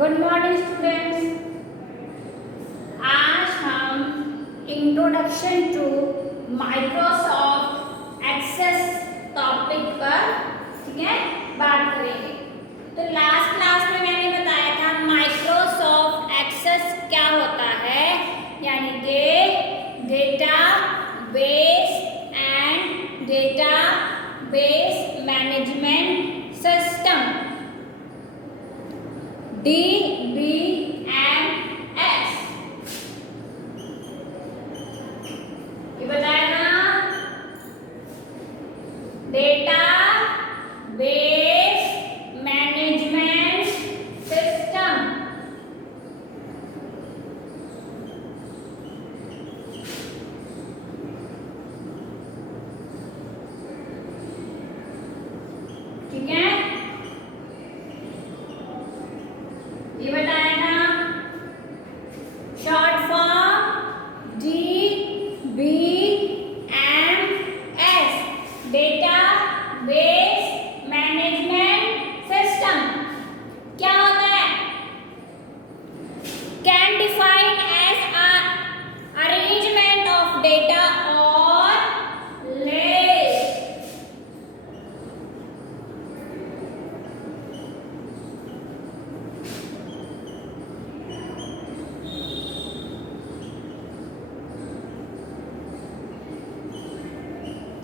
Good morning students. आज हम introduction to Microsoft Access topic पर बात करेंगे। तो लास्ट क्लास में मैंने बताया था माइक्रोसॉफ्ट एक्सेस क्या होता है, यानी कि data base and data base management system DBMS। ये बताया ना, डेटा बेस मैनेजमेंट सिस्टम। ठीक है, ये बताया था। Short form DBMS, data base management system. क्या होता है? Can define as arrangement of data और लिस्ट।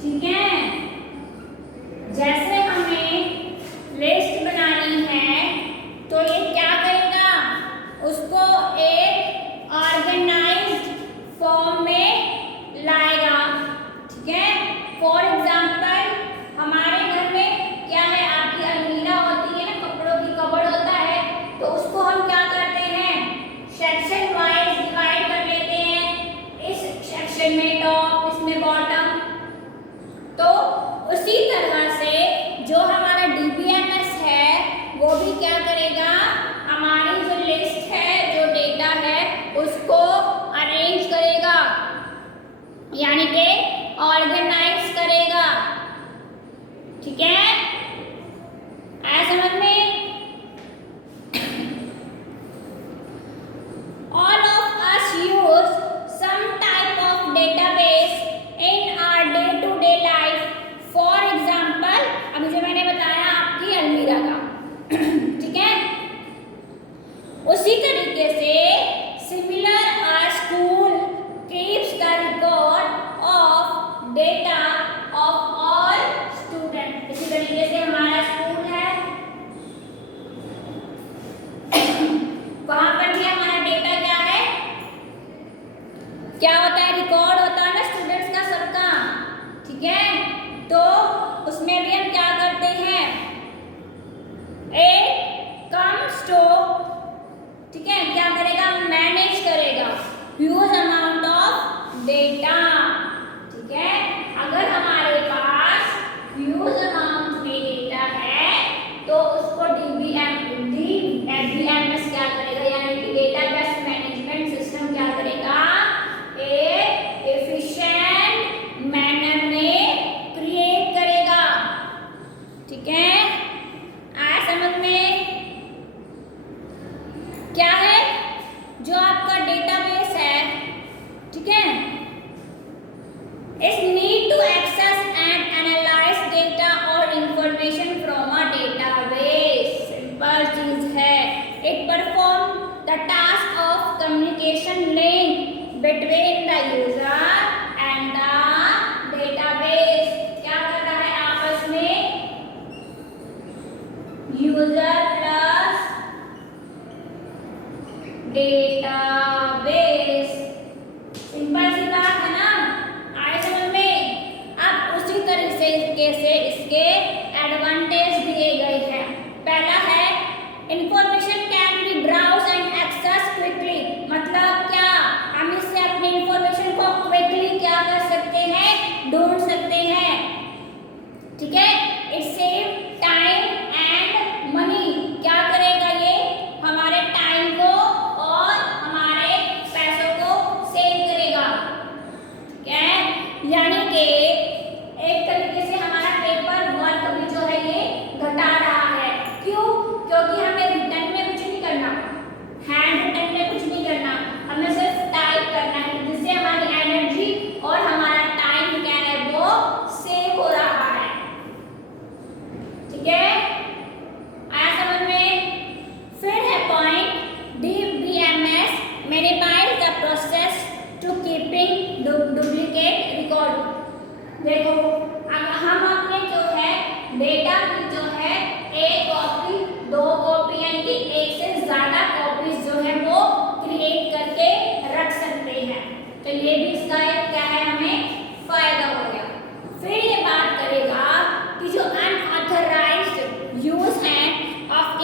ठीक है, जैसे हमें लिस्ट बनानी है तो ये क्या करेगा, उसको एक ऑर्गेनाइज्ड फॉर्म में लाएगा। ठीक है, फॉर एग्जांपल हमारे घर में क्या है, आपकी अलमीरा होती है ना, कपड़ों की कबर्ड होता है, तो उसको हम क्या करते हैं, सेक्शन वाइज डिवाइड कर लेते हैं। इस सेक्शन में टॉप, इसमें बॉटम। तो उसी तरह से जो हमारा DBMS है वो भी क्या करेगा, हमारी जो लिस्ट है, जो डेटा है, उसको अरेंज करेगा, यानी कि ऑर्गेनाइज करेगा। ठीक है, आया समझ में? All of us use some type of database in our day-to-day life. For example, अभी जो मैंने बताया आपकी अलमीरा का, ठीक है, उसी तरीके से similar a school keeps the record of data of all students. इसी तरीके से हमारा स्कूल है, वहां पर भी हमारा डेटा क्या है, क्या होता है, रिकॉर्ड होता है ना स्टूडेंट्स का, सबका। ठीक है, तो उसमें भी हम क्या करते हैं, एक कम स्टोर, ठीक है, क्या करेगा, मैनेज करेगा ह्यूज अमाउंट ऑफ डेटा। ठीक है, अगर हमारे पास ह्यूज अमाउंट में डेटा है तो उसको DBMS क्या करेगा, यानी कि डेटा बेस मैनेजमेंट सिस्टम क्या करेगा, एक एफिशिएंट मैनर में क्रिएट करेगा। ठीक है, आया समझ में? क्या है, जो आपका डेटाबेस है, ठीक है, इस need to access and analyze data और information from a database. Simple चीज है, it perform the task of communication link between the user and the database. क्या कर रहा है आपस में, यूजर प्लस डेटाबेस। सिंपल सी बात है ना, आए समझ में? अब उसी तरीके से इसके एडवांटेज दिए गए हैं। पहला है information can be browse and access quickly. मतलब क्या, हम इससे अपनी इंफॉर्मेशन को क्विकली क्या कर सकते हैं, ढूंढ सकते हैं। ठीक है, it save time and money. क्या करेगा ये, हमारे टाइम को और हमारे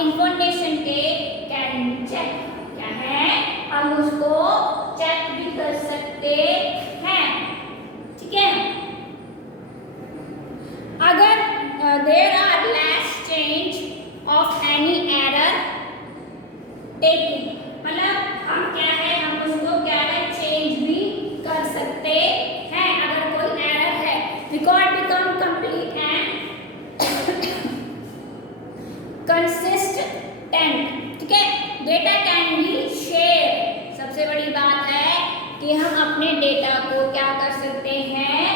इंफॉर्मेशन के कैन चेक, क्या है, हम उसको चेक भी कर सकते हैं, ठीक है। अगर there are less change of any error taking, मतलब हम क्या है, हम उसको क्या है, चेंज भी कर सकते हैं अगर कोई एरर है। Record become complete and consistent, ठीक है। डेटा कैन बी शेयर, सबसे बड़ी बात है कि हम अपने डेटा को क्या कर सकते हैं,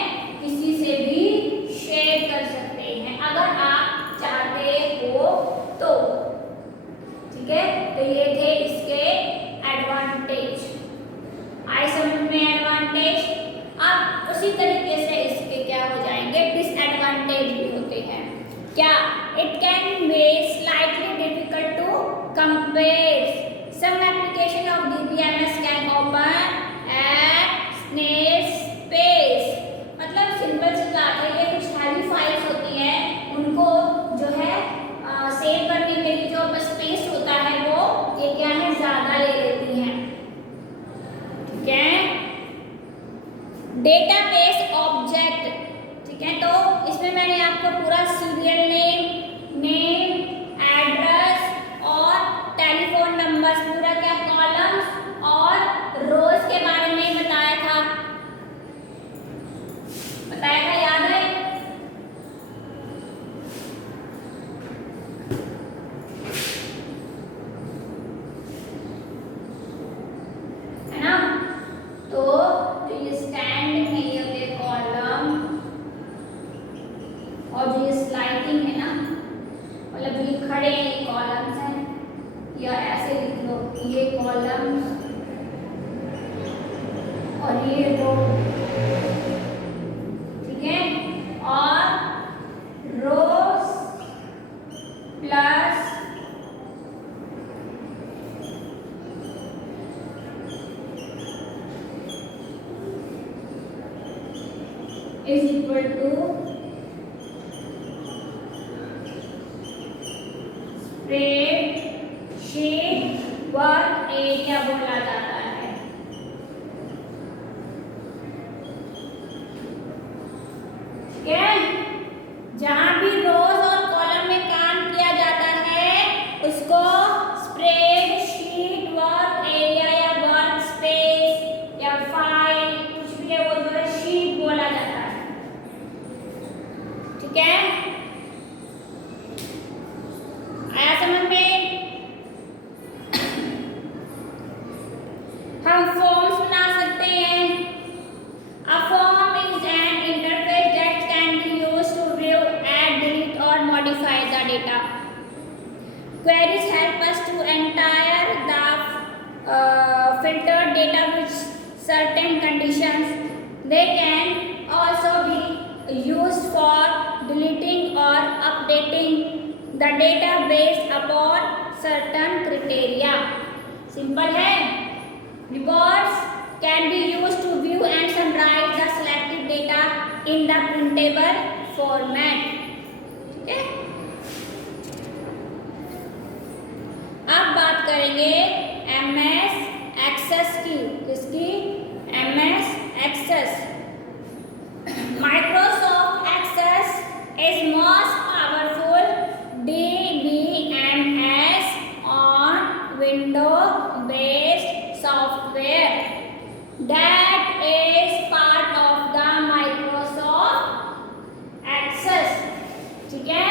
किसी से भी शेयर कर सकते हैं अगर आप चाहते हो तो, ठीक है। तो ये थे इसके एडवांटेज, आए समझ में एडवांटेज। अब उसी तरीके से इसके क्या हो जाएंगे, डिसएडवांटेज भी होते हैं। क्या, it can be slightly difficult to compare, some application of DBMS can open at snail's pace, मतलब सिंपल सी बात है, ये कुछ हैवी फाइल्स होती हैं, उनको जो है सेव करने के लिए जो स्पेस होता है वो ये क्या है, ज्यादा ले लेती हैं, ठीक है। डेटाबेस ऑब्जेक्ट, ठीक है, तो इसमें मैंने आपको पूरा सीरियल नेम, एड्रेस और टेलीफोन नंबर्स, पूरा क्या कॉलम्स और रोज के बारे में बताया था, याद है। है ना, तो ये स्टैंड में ये होते कॉलम और जो ये स्लाइडिंग है ना, मतलब ये खड़े हैं कॉलम्स हैं, या ऐसे लिख लो, ये कॉलम्स और ये रो, ठीक है। और rows plus is equal to spreadsheet work area बोला जाता है, ठीक है। जहां भी रोज और कॉलम में काम किया जाता है उसको स्प्रेडशीट वर्क एरिया या वर्क स्पेस या फाइल कुछ भी है वो जो है शीट बोला जाता है, ठीक है। आया समझ में। हम फॉर्म्स बना सकते हैं। A form is an interface that can be used to view, add, delete or modify the data. Queries help us to enter the filtered data with certain conditions. They can also be used for deleting or updating the data based upon certain criteria. Simple है। Records can be used to view and summarize the selected data in the printable format. ठीक है। अब बात करेंगे MS Access की, किसकी, MS Access। Microsoft Access is most powerful DBMS on Windows-based software that is part of the Microsoft Access, ठीक है।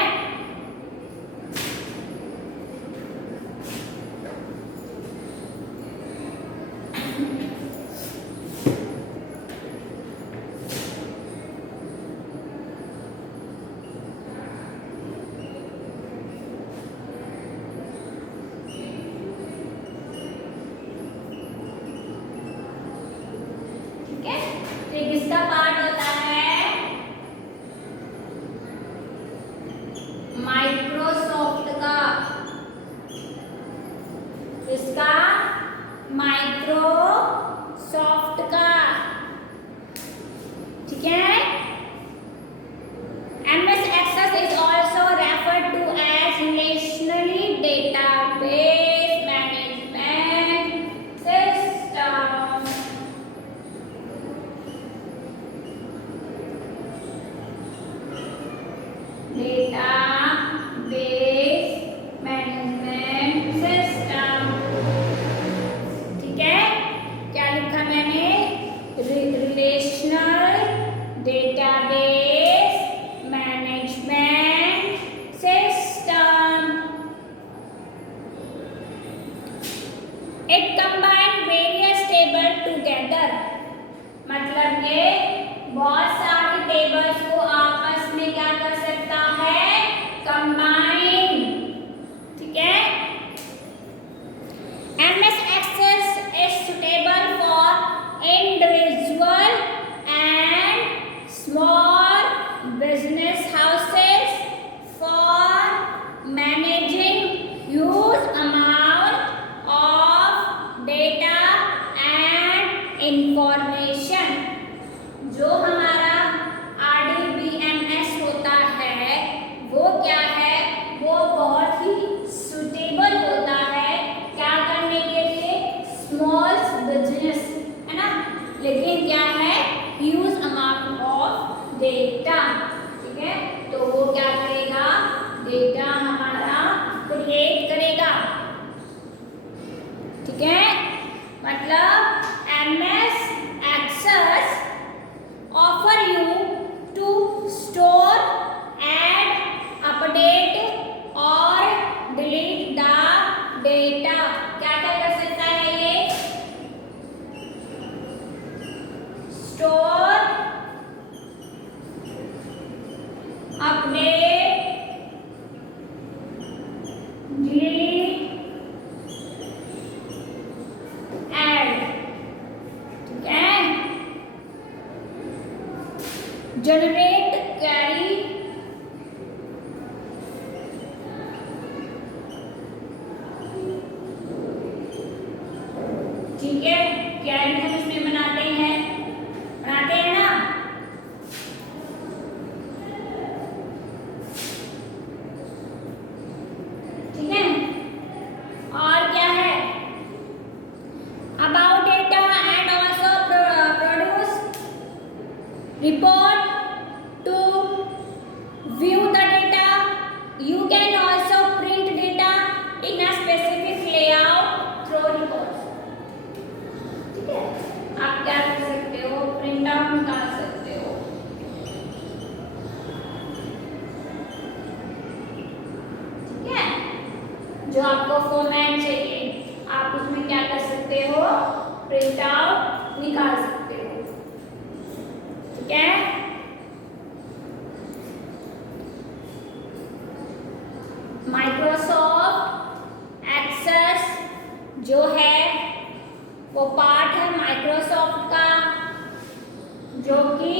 Delete, add, ठीक है। जनरेट क्वेरी, ठीक है। क्वेरी हम इसमें बनाते हैं ना। ठीक है। और क्या है, about data and also produce report to view the data. You can also print data in a specific layout through reports. ठीक है, आप क्या कर सकते हो, प्रिंट आउट निकाल सकते हो। ठीक है, जो आपको फॉर्मेट चाहिए आप उसमें क्या कर सकते हो, प्रिंट आउट निकाल सकते हो। ठीक है। माइक्रोसॉफ्ट एक्सेस जो है वो पार्ट है माइक्रोसॉफ्ट का, जो कि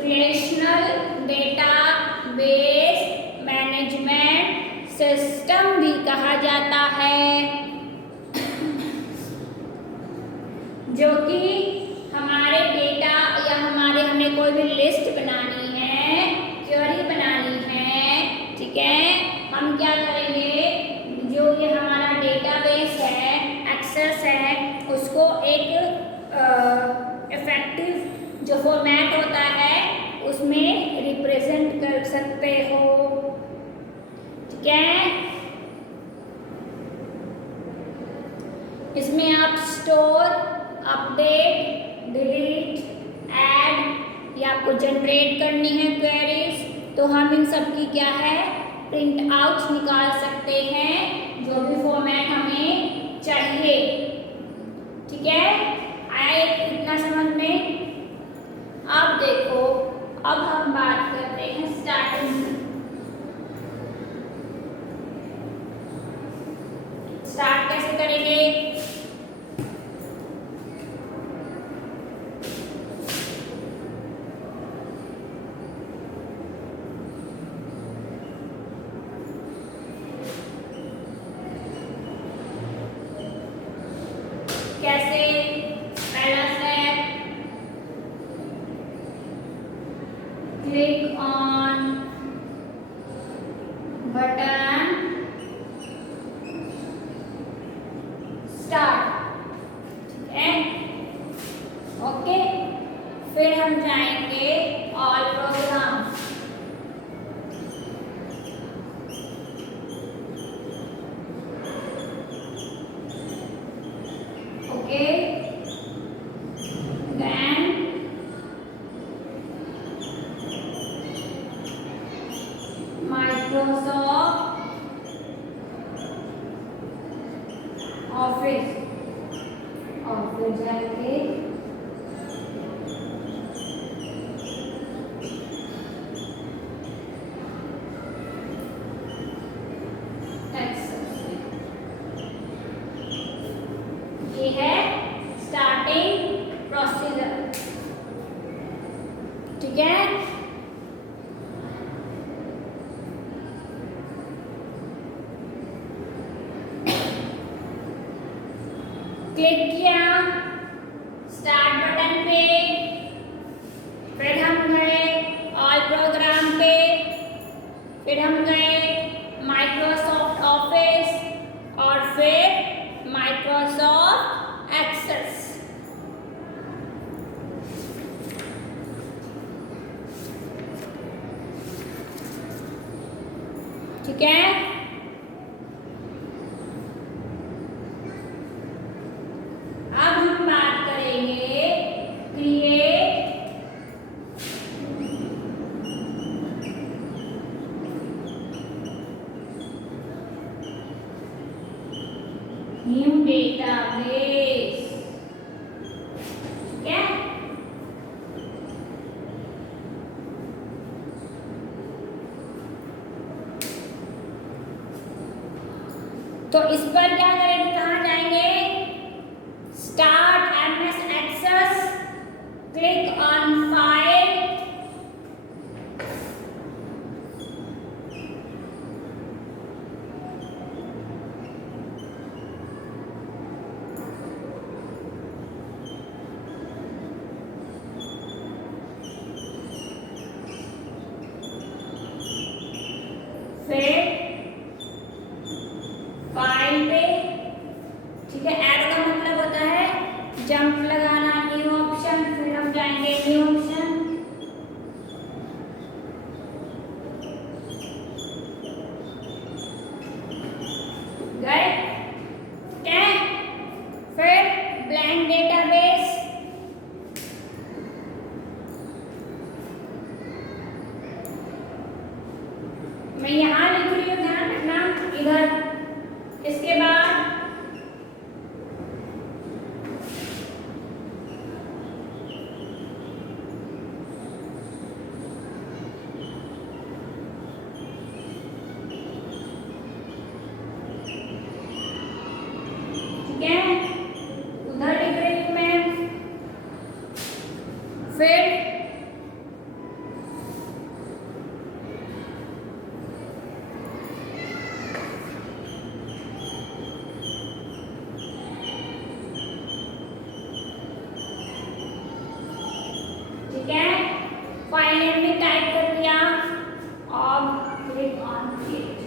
रिलेशनल डेटाबेस मैनेजमेंट सिस्टम भी कहा जाता है, जो कि हमारे डेटा या हमें कोई भी लिस्ट बनानी है, क्वेरी बनानी है। ठीक है, हम क्या करेंगे, जो ये हमारा डेटाबेस है, एक्सेस है, उसको एक इफेक्टिव जो फॉर्मेट होता है उसमें रिप्रेजेंट कर सकते हो। ठीक है, इसमें आप स्टोर, अपडेट, डिलीट, ऐड या आपको जनरेट करनी है क्वेरीज, तो हम इन सब की क्या है, प्रिंट आउट निकाल सकते हैं, जो भी फॉर्मेट हमें चाहिए। ठीक है, आया इतना समझ में। अब देखो, अब हम बात करते हैं स्टार्टिंग से। स्टार्ट कैसे करेंगे, कैसे, पहला step, click on button start. ठीक है, ओके। फिर हम जाएंगे all program. Okay, then Microsoft Office, और फिर जाएंगे एक्सेस। ये है स्टार्टिंग प्रोसीजर। ठीक है, क्लिक किया स्टार्ट बटन पे, फिर हम गए ऑल प्रोग्राम पे, फिर हम गए माइक्रोसॉफ्ट ऑफिस और फिर माइक्रोसॉफ्ट एक्सेस। ठीक है, अब हम बात करेंगे क्रिएट न्यू डेटाबेस। ठीक है, तो इस पर क्या करेंगे, कहाँ जाएंगे, start MS Access, click on file, फिर फाइल पे, ठीक है। ऐड का मतलब होता है जंप लगाना, न्यू ऑप्शन, फिर हम जाएंगे न्यू ऑप्शन, गए, ठीक है। फिर ब्लैंक डेटाबेस, मैं यहाँ लिख रही हूँ, ध्यान रखना इधर। इसके बाद ठीक है, उधर लिख रही हूँ मैं। फिर ठीक है, फाइल नेम में टाइप कर दिया, अब क्लिक ऑन क्रिएट।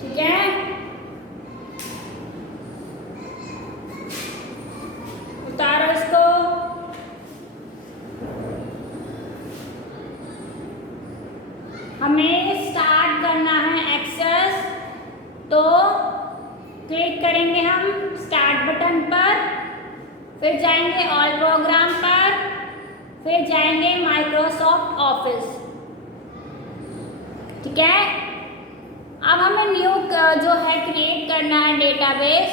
ठीक है, उतारो इसको। हमें स्टार्ट करना है एक्सेस, तो क्लिक करेंगे हम स्टार्ट बटन पर, फिर जाएंगे ऑल प्रोग्राम पर, फिर जाएंगे माइक्रोसॉफ्ट ऑफिस, ठीक है। अब हमें न्यू जो है क्रिएट करना है डेटाबेस,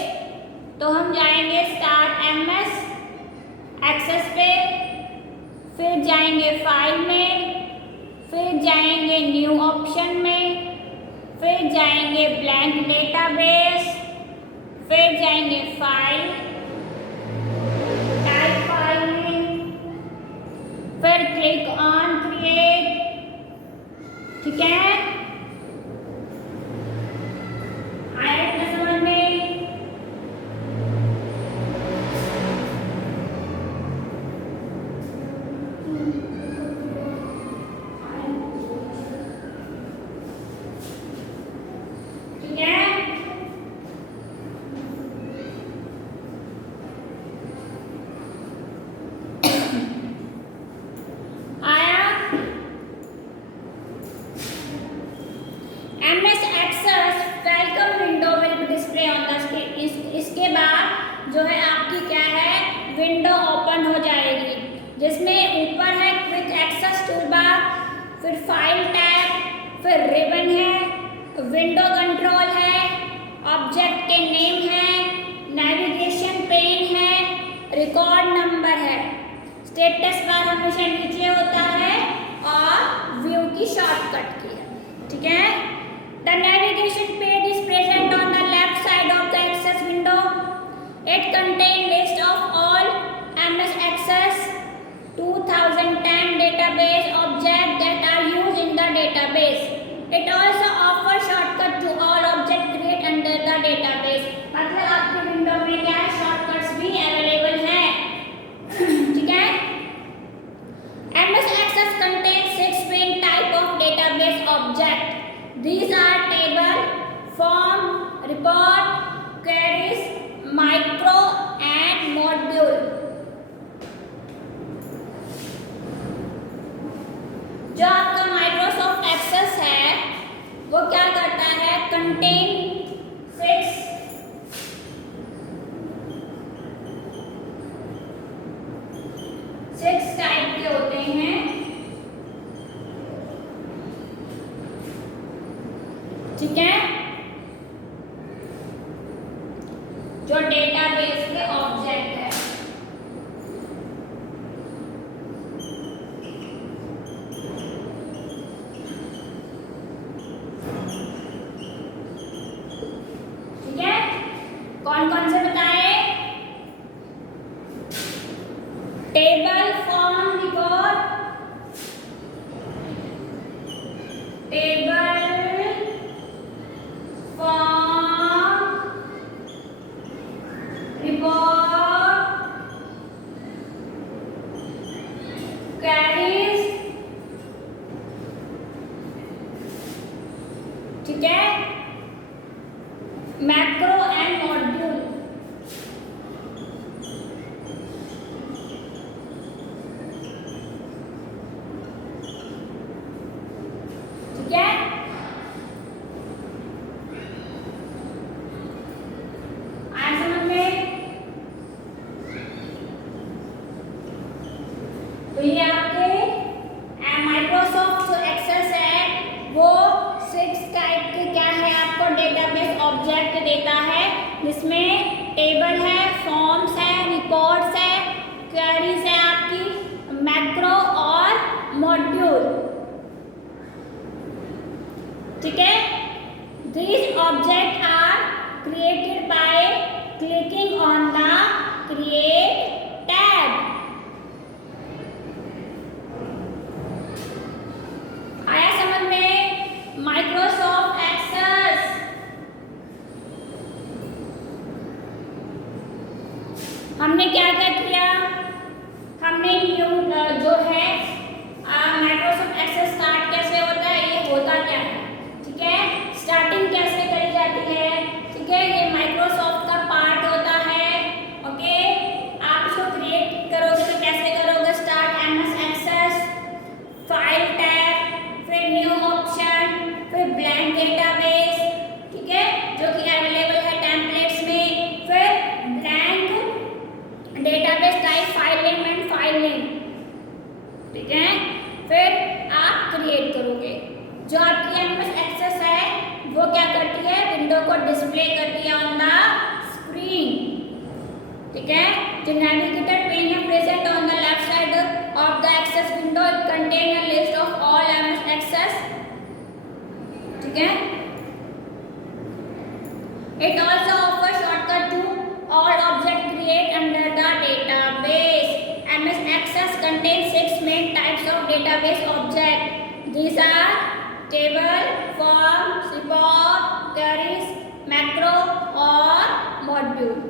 तो हम जाएंगे स्टार्ट एमएस एक्सेस पे, फिर जाएंगे फाइल में, फिर जाएंगे न्यू ऑप्शन में, फिर जाएंगे ब्लैंक डेटाबेस, फिर जाएंगे फाइल, टाइप फाइल में, फिर क्लिक ऑन क्रिएट, ठीक है। आया इतना समझ में? ठीक है, आया। MS Access welcome window will be display on the screen. इसके बाद जो है आपकी क्या है, विंडो ओपन हो जाएगी, जिसमें ऊपर है क्विक एक्सेस टूलबार, फिर फाइल टैब, फिर रिबन है, विंडो कंट्रोल है, ऑब्जेक्ट के नेम है, नेविगेशन पेन है, रिकॉर्ड नंबर है, स्टेटस बार हमेशा नीचे होता है, और व्यू की शॉर्टकट की है, ठीक है। The navigation page is present on the left side of the Access window. It contain list of all MS Access 2010 database objects that are used in the database. It also offers shortcut to all objects created under the database. मतलब आपके window में क्या है, shortcuts भी available है, ठीक है। MS Access contains 6 main type of database objects. These are table, form, report, queries, micro and module. जो आपका माइक्रोसॉफ्ट एक्सेस है वो क्या करता है, कंटेन 6 टाइप के होते हैं, ठीक है, जो डेटाबेस के ऑब्जेक्ट है। तो ये आपके माइक्रोसॉफ्ट जो एक्सेस है वो 6 टाइप के क्या है आपको डेटाबेस ऑब्जेक्ट देता है, जिसमें टेबल है, फॉर्म्स है, रिकॉर्ड्स है, क्वेरीज है आपकी, मैक्रो और मॉड्यूल। ठीक है, these objects are created by clicking on the create tab। आया समझ में माइक्रोसॉफ्ट एक्सेस? हमने क्या क्या किया, हमने न्यू जो है माइक्रोसॉफ्ट एक्सेस स्टार्ट कैसे होता है, ये होता क्या है, ठीक है, स्टार्टिंग कैसे करी जाती है, ठीक है, ये माइक्रोसॉफ्ट का पार्ट होता है। ओके, आप इसको क्रिएट करोगे तो कैसे करोगे, start MS Access, file tab, फिर न्यू ऑप्शन, फिर ब्लैंक डेटाबेस, ठीक है, जो कि अवेलेबल है टेम्पलेट्स में, फिर blank database type file name and file name, ठीक है, फिर आप क्रिएट करोगे। जो आपकी एमएस एक्सेस है वो क्या करती है, विंडो को डिस्प्ले करती है ऑन द स्क्रीन, ठीक है। जो नेविगेटर पेन है present on the left side of the Access window, it contain a list of all MS Access, ठीक है। It also offer shortcut to all object create under the database. MS Access contain 6 main types of database object. These are table, form, report, queries, macro और module।